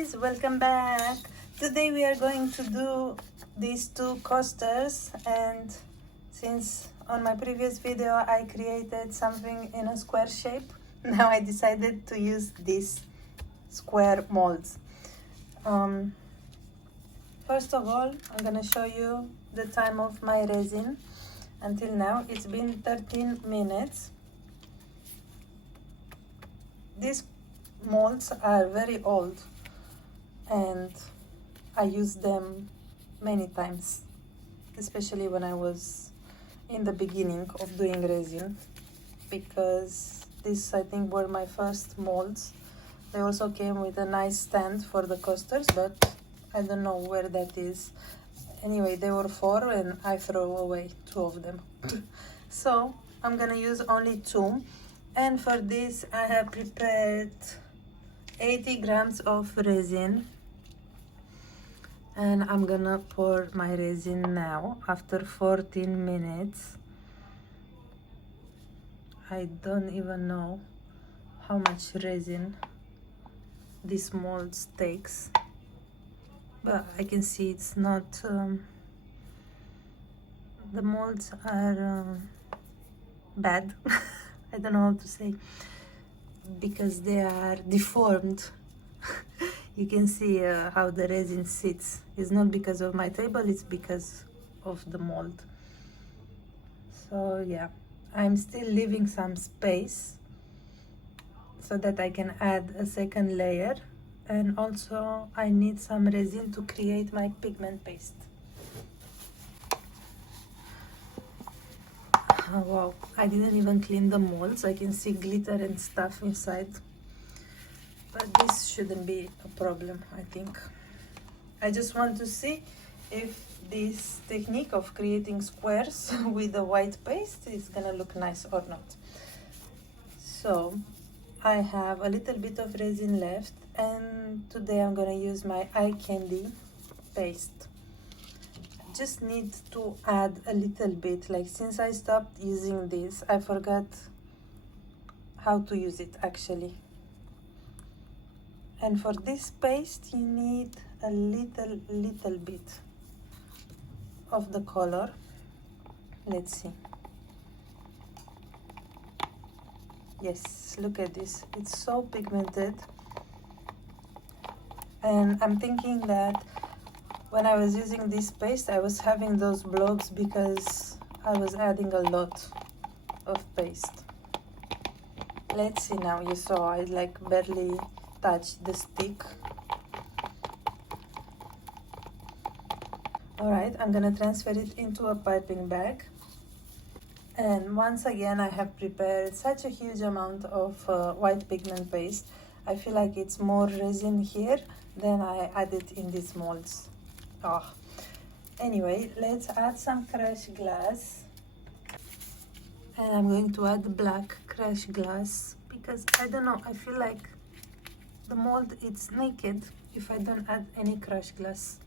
guys, welcome back. Today we are going to do these two coasters, and since on my previous video I created something in a square shape, now I decided to use these square molds. First of all, I'm gonna show you the time of my resin. Until now it's been 13 minutes. These molds are very old and I used them many times, especially when I was in the beginning of doing resin, because these I think were my first molds. They also came with a nice stand for the coasters, but I don't know where that is. Anyway, they were 4 and I throw away 2 of them. So I'm gonna use only 2, and for this I have prepared 80 grams of resin, and I'm gonna pour my resin now after 14 minutes. I don't even know how much resin this mold takes, but I can see it's not the molds are bad. I don't know how to say, because they are deformed. You can see how the resin sits. It's not because of my table, it's because of the mold. So yeah, I'm still leaving some space so that I can add a second layer, and also I need some resin to create my pigment paste. Oh, wow, I didn't even clean the molds. I can see glitter and stuff inside, but this shouldn't be a problem, I think. I just want to see if this technique of creating squares with the white paste is gonna look nice or not. So I have a little bit of resin left, and today I'm gonna use my eye candy paste. Just need to add a little bit, like since I stopped using this I forgot how to use it actually. And for this paste you need a little bit of the color. Let's see. Yes, look at this, it's so pigmented. And I'm thinking that when I was using this paste I was having those blobs because I was adding a lot of paste. Let's see now. You saw I like barely touched the stick. Alright, I'm gonna transfer it into a piping bag. And once again I have prepared such a huge amount of white pigment paste. I feel like it's more resin here than I added in these molds. Oh. Anyway, let's add some crushed glass. And I'm going to add black crushed glass because I don't know, I feel like the mold it's naked if I don't add any crushed glass.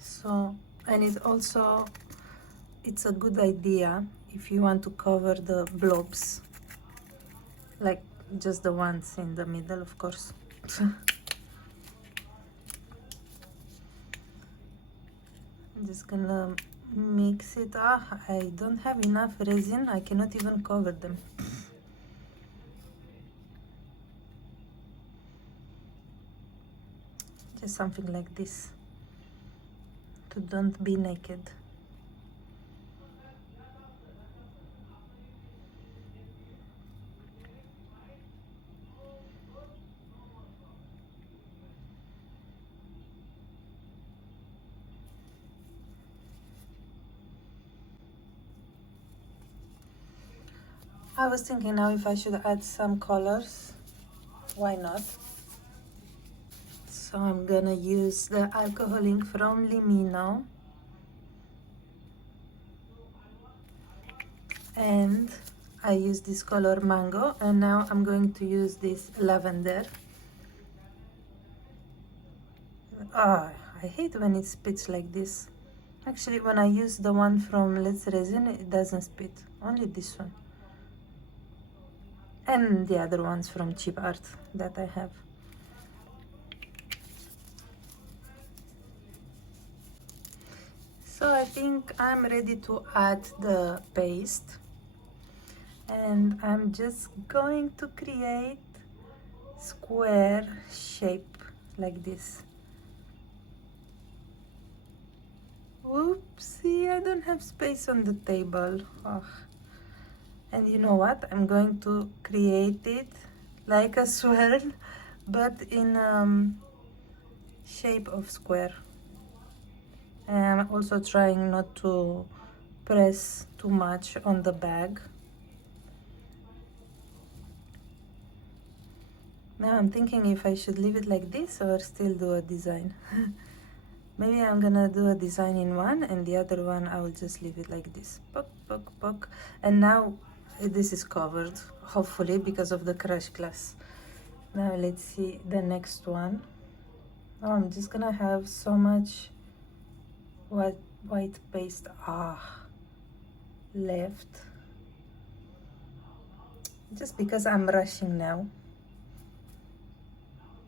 So, and it's a good idea if you want to cover the blobs, like just the ones in the middle, of course. I'm just gonna mix it. I don't have enough resin, I cannot even cover them. Just something like this to don't be naked. I was thinking now if I should add some colors. Why not? So I'm gonna use the alcohol ink from Limino, and I use this color mango, and now I'm going to use this lavender. I hate when it spits like this. Actually, when I use the one from Let's Resin, it doesn't spit, only this one. And the other ones from Cheap Art that I have. So I think I'm ready to add the paste, and I'm just going to create square shape like this. Whoopsie, I don't have space on the table. Ugh. And you know what? I'm going to create it like a swirl, but in shape of square. And I'm also trying not to press too much on the bag. Now I'm thinking if I should leave it like this or still do a design. Maybe I'm gonna do a design in one, and the other one I will just leave it like this. Poke, poke, poke. And now this is covered, hopefully, because of the crushed glass. Now let's see the next one. Oh, I'm just gonna have so much white paste left. Just because I'm rushing now.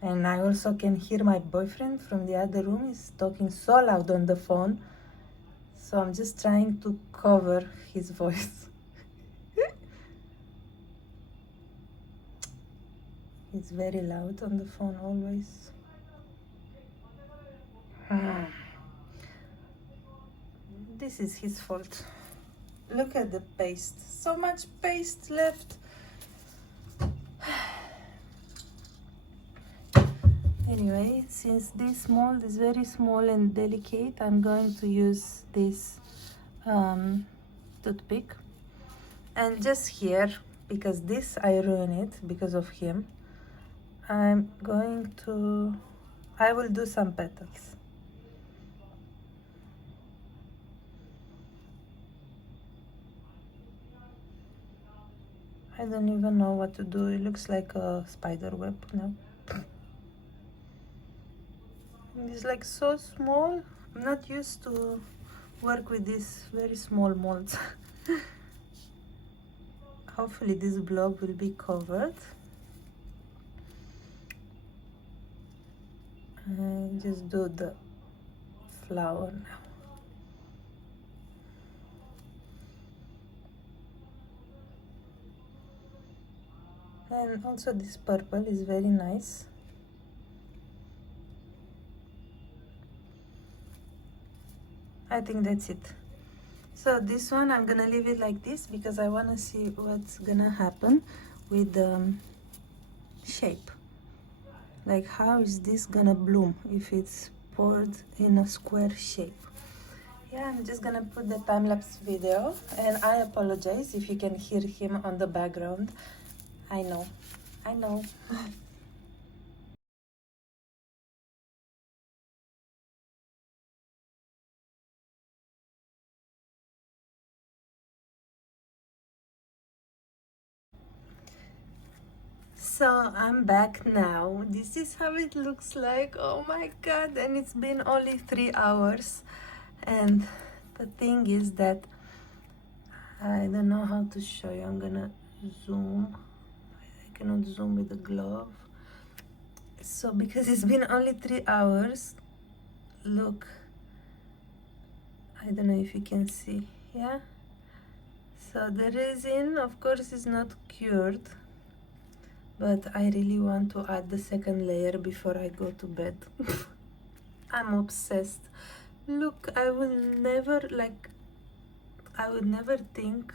And I also can hear my boyfriend from the other room is talking so loud on the phone. So I'm just trying to cover his voice. He's very loud on the phone always. This is his fault. Look at the paste. So much paste left. Anyway, since this mold is very small and delicate, I'm going to use this toothpick. And just here, because this I ruined it because of him, I will do some petals. I don't even know what to do. It looks like a spider web now. It's like so small. I'm not used to work with these very small molds. Hopefully this blob will be covered. And just do the flower now. And also this purple is very nice. I think that's it. So this one I'm gonna leave it like this because I wanna see what's gonna happen with the shape. Like how is this gonna bloom if it's poured in a square shape. Yeah, I'm just gonna put the time-lapse video, and I apologize if you can hear him on the background. I know. So I'm back now. This is how it looks like. Oh my god, and it's been only 3 hours. And the thing is that I don't know how to show you. I'm gonna zoom. I cannot zoom with the glove. So because it's been only 3 hours, look, I don't know if you can see. Yeah, so the resin of course is not cured, but I really want to add the second layer before I go to bed. I'm obsessed. Look, I would never think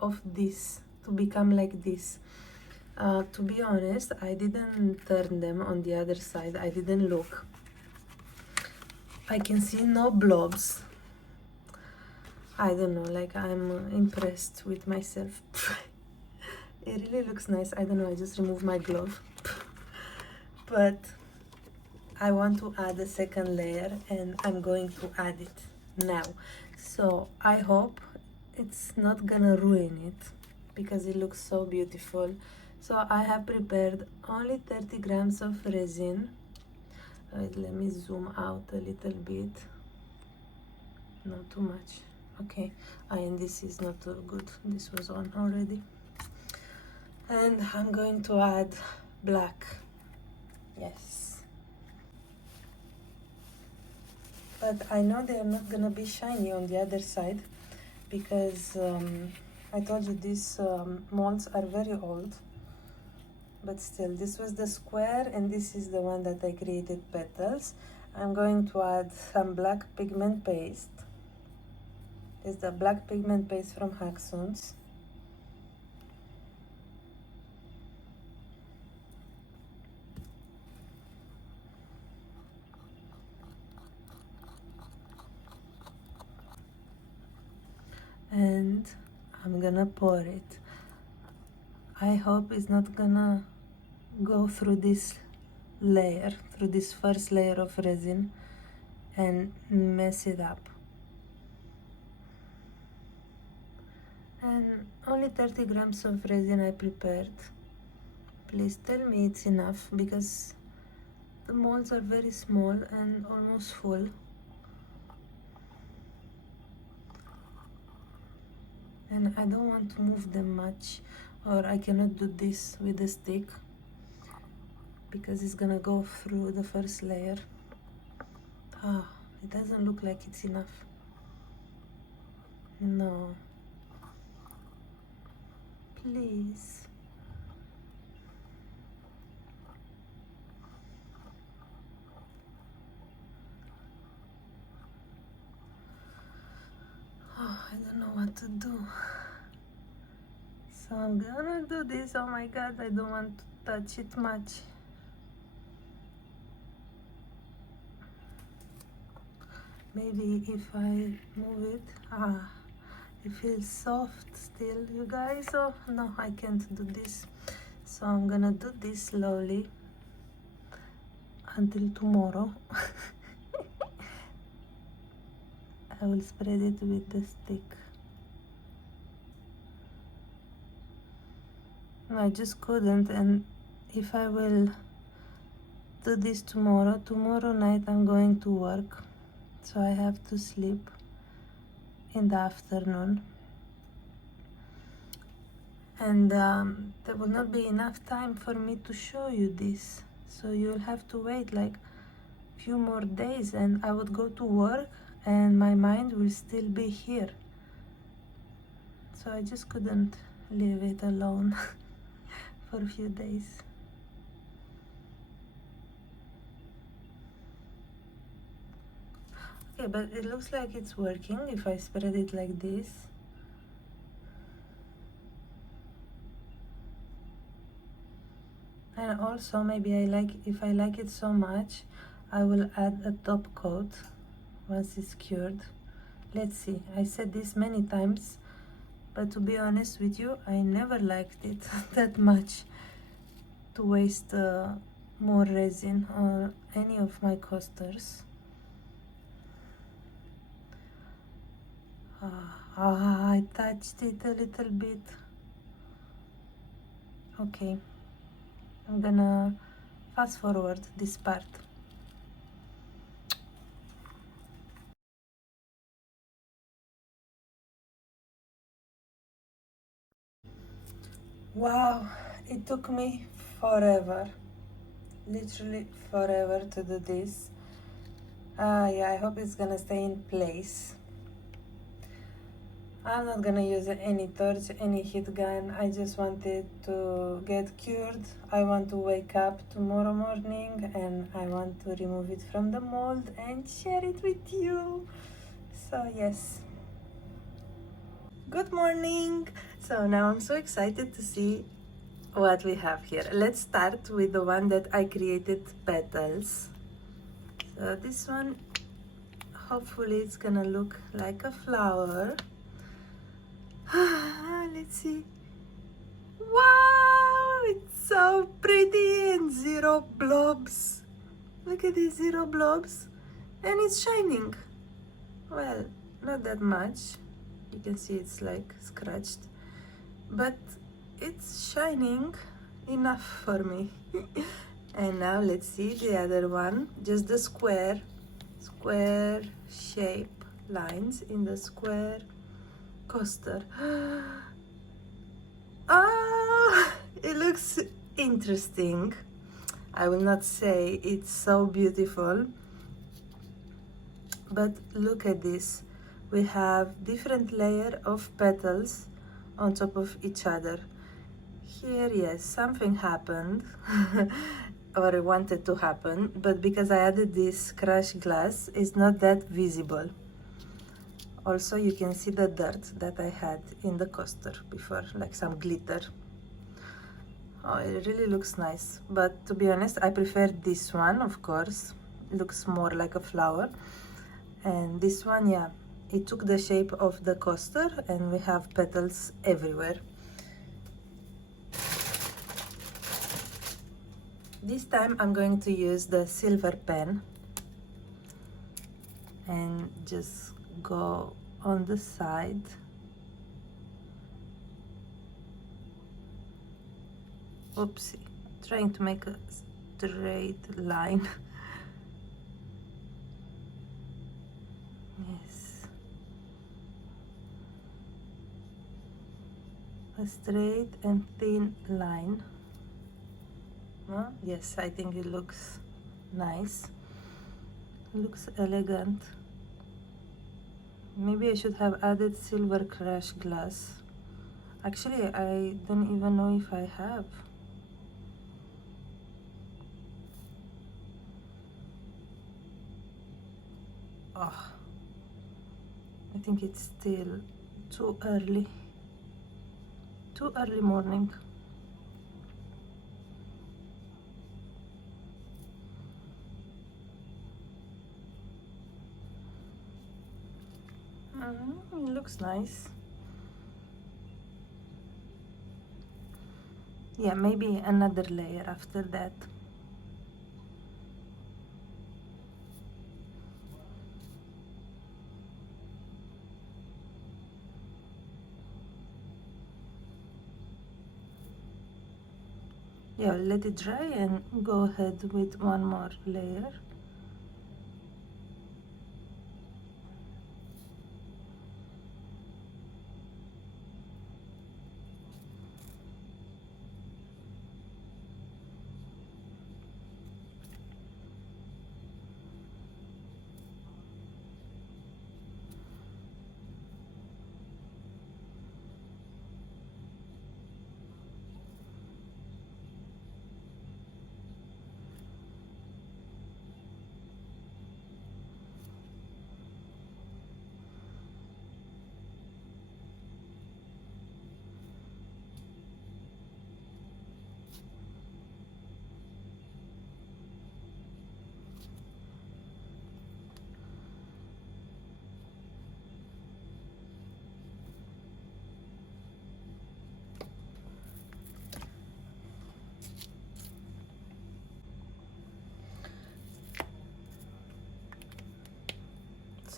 of this to become like this. To be honest, I didn't turn them on the other side. I didn't look. I can see no blobs. I don't know, like I'm impressed with myself. It really looks nice. I don't know, I just removed my glove. But I want to add a second layer, and I'm going to add it now. So I hope it's not gonna ruin it because it looks so beautiful. So I have prepared only 30 grams of resin. Wait, let me zoom out a little bit. Not too much. Okay, and this is not good. This was on already. And I'm going to add black. Yes. but I know they are not gonna be shiny on the other side because I told you these molds are very old. But still, this was the square and this is the one that I created petals. I'm going to add some black pigment paste. It's the black pigment paste from Haxun's. And I'm gonna pour it. I hope it's not gonna go through this layer, through this first layer of resin and mess it up. And only 30 grams of resin I prepared. Please tell me it's enough because the molds are very small and almost full. And I don't want to move them much, or I cannot do this with a stick because it's gonna go through the first layer. It doesn't look like it's enough. No. Please. I don't know what to do. So I'm gonna do this. Oh my god, I don't want to touch it much. Maybe if I move it, it feels soft still, you guys. Oh no, I can't do this. So I'm gonna do this slowly until tomorrow. I will spread it with the stick. I just couldn't, and if I will do this tomorrow night I'm going to work, so I have to sleep in the afternoon, and there will not be enough time for me to show you this, so you'll have to wait like few more days, and I would go to work and my mind will still be here, so I just couldn't leave it alone for a few days. Okay, but it looks like it's working if I spread it like this. And also maybe if I like it so much, I will add a top coat once it's cured. Let's see. I said this many times, but to be honest with you, I never liked it that much to waste more resin or any of my coasters. I touched it a little bit. Okay, I'm gonna fast forward this part. Wow, it took me forever, literally forever to do this. Yeah, I hope it's gonna stay in place. I'm not gonna use any torch, any heat gun. I just want it to get cured. I want to wake up tomorrow morning and I want to remove it from the mold and share it with you. So yes. Good morning. So now I'm so excited to see what we have here. Let's start with the one that I created, petals. So this one, hopefully it's gonna look like a flower. Let's see. Wow, it's so pretty and zero blobs. Look at these zero blobs. And it's shining. Well, not that much. You can see it's like scratched. But it's shining enough for me. And now let's see the other one. Just the square shape lines in the square coaster. It looks interesting. I will not say it's so beautiful, but look at this. We have different layer of petals on top of each other. Here, yes, something happened or wanted to happen, but because I added this crushed glass, it's not that visible. Also, you can see the dirt that I had in the coaster before, like some glitter. Oh, it really looks nice, but to be honest, I prefer this one, of course. It looks more like a flower. And this one, yeah, it took the shape of the coaster and we have petals everywhere. This time I'm going to use the silver pen and just go on the side. Oopsie, trying to make a straight line. Yes. A straight and thin line. Huh? Yes, I think it looks nice. Looks elegant. Maybe I should have added silver crushed glass. Actually, I don't even know if I have. Oh, I think it's still too early. Too early morning. It looks nice. Yeah, maybe another layer after that. Yeah, let it dry and go ahead with one more layer.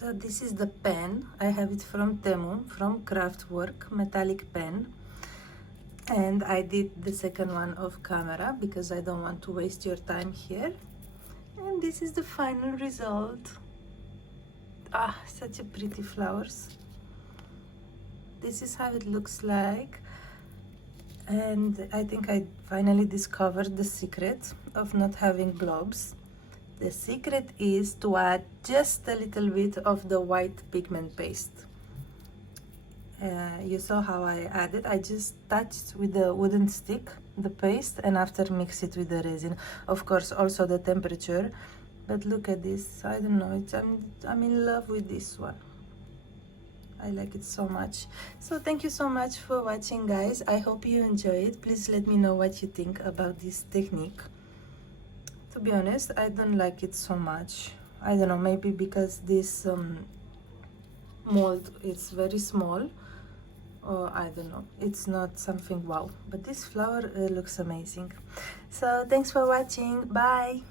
So this is the pen. I have it from Temu, from Craftwork, metallic pen. And I did the second one off camera because I don't want to waste your time here. And this is the final result. Ah, such a pretty flowers. This is how it looks like. And I think I finally discovered the secret of not having globes. The secret is to add just a little bit of the white pigment paste. You saw how I added. I just touched with the wooden stick the paste and after mix it with the resin. Of course, also the temperature. But look at this. I don't know. I'm in love with this one. I like it so much. So thank you so much for watching, guys. I hope you enjoy it. Please let me know what you think about this technique. To be honest, I don't like it so much. I don't know, maybe because this mold is very small, or I don't know, it's not something wow. But this flower looks amazing. So thanks for watching. Bye.